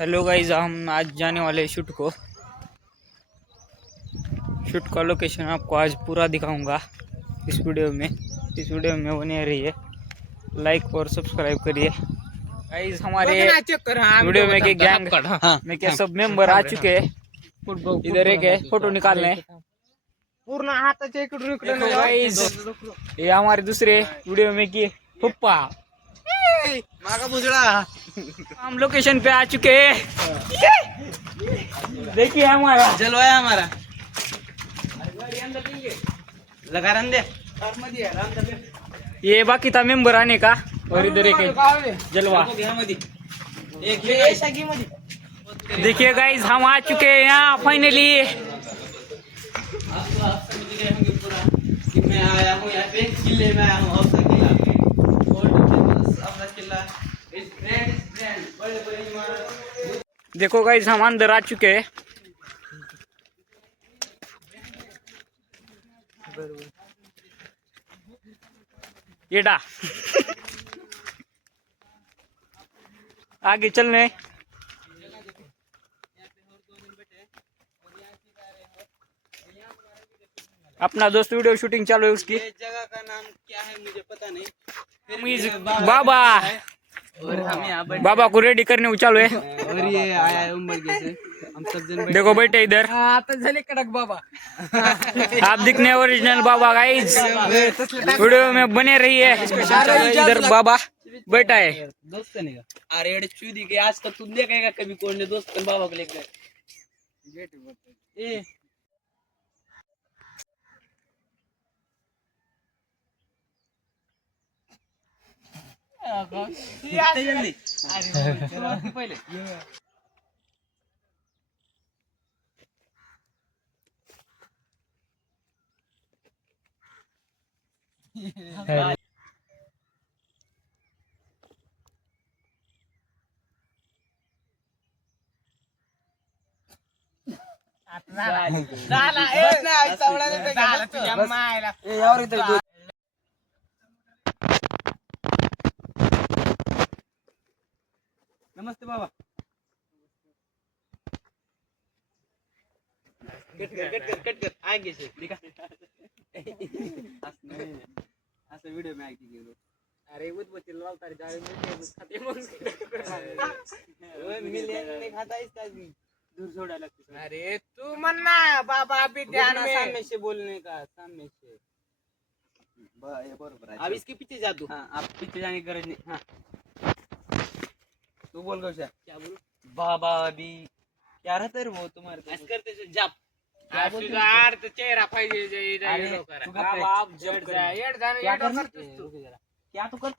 Hello guys, हम आज जाने वाले हैं शूट को। शूट का लोकेशन आपको आज पूरा दिखाऊंगा इस वीडियो में। बने रहिए, लाइक और सब्सक्राइब करिए गाइज। हमारे वीडियो में के गैंग में के सब मेंबर आ चुके हैं। इधर एक है फोटो निकालने पूर्ण हाताच्या इकडून देखो गाइज, ये हमारे दूसरे वीडियो में की पप्पा मागा बुजड़ा। हम लोकेशन पे आ चुके हैं। देखिए हमारा जलवाया हमारा लगा रंदे ये बाकी था मेंबर आने का। और इधर एक है जलवा। देखिए गाइज, हम आ चुके हैं यहाँ फाइनली। मैं आया हूँ यहाँ पे किले में आया हूँ। आपका किला अपना किला इस ब्रांड बड़े बड़े इमारत। देखो गाइज, हम अंदर आ चुके हैं। येडा आगे चलने। अपना दोस्त वीडियो शूटिंग चालू है उसकी। जगह का नाम क्या है मुझे पता नहीं। बाबा और हम यहाँ बाबा को रेडी करने चालू है। और ये आया है उमरगे से। हम सब जन देखो बैठे इधर। आता झाले कडक बाबा। आप दिखने ओरिजिनल बाबा गाइस। वीडियो में बने रहिए। इधर बाबा बैठा है। दोस्त नहीं का अरे चूदी के आज तक तुम देखेगा कभी कौन ने दोस्त बाबा को लेकर ए जल्दी अरे पहले नमस्ते बाबा। कट आगे से दिखा असं व्हिडिओ में ऐकते गेलो। अरे उदबत्ती लावता जाळे खाते मग मिलियन नहीं खाता इसका दूर छोड़ा लगती। अरे तू मन्ना बाबा अभी ध्यान में सामने से बोलने का सामने से बरोबर है। अब इसके पीछे जा तू। हाँ, आप पीछे जाने की गरज नहीं। हाँ तू बोल गौशा क्या बोल बाबा अभी क्या रहता है वो तुम्हारे ऐसे करते से जाप अर्थ चेहरा पाहिजे। क्या तू करते